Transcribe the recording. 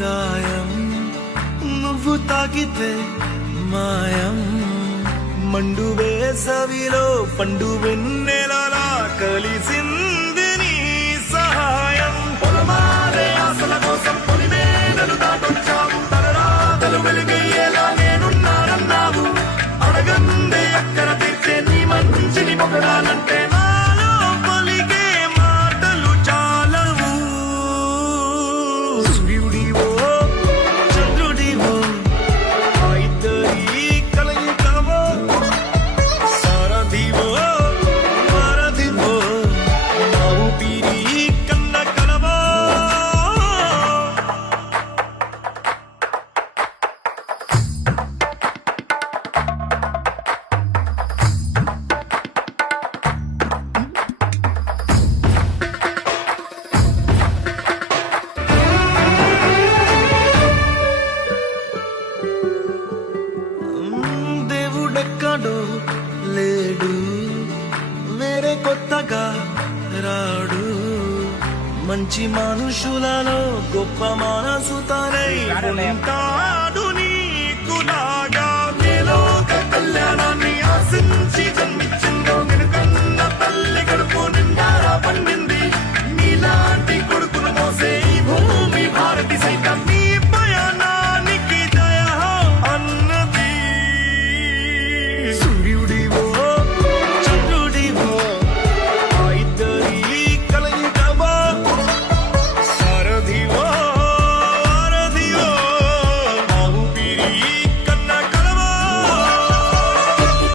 గాయం నువ్వు తాకితే మాయం మండు వేసవిలో పండు వెన్నెలలా కలిసింది నీ సహాయం పొలమారే ఆశల కోసం పొలిమేనలు దాటొచ్చావు తలరాతలు వెలుగయ్యేలా నేనున్నానన్నావు అడగందే అక్కర తీర్చే నీ మంచిని పొగడాలంటే నాలో పలికే మాటలు చాలవు సూర్యుడివో చంద్రుడివో ఆ ఇద్దరి కలయికవో సారథివో వారధివో నా ఊపిరి కన్న కలవో దేవుడెక్కడో లేడు వేరే కొత్తగా రాడు మంచి మనుషులలో గొప్ప మనసు తనై ఉంటాడు నీకులాగా నేలోక కళ్యాణాన్ని ఆశించి జన్మించాడు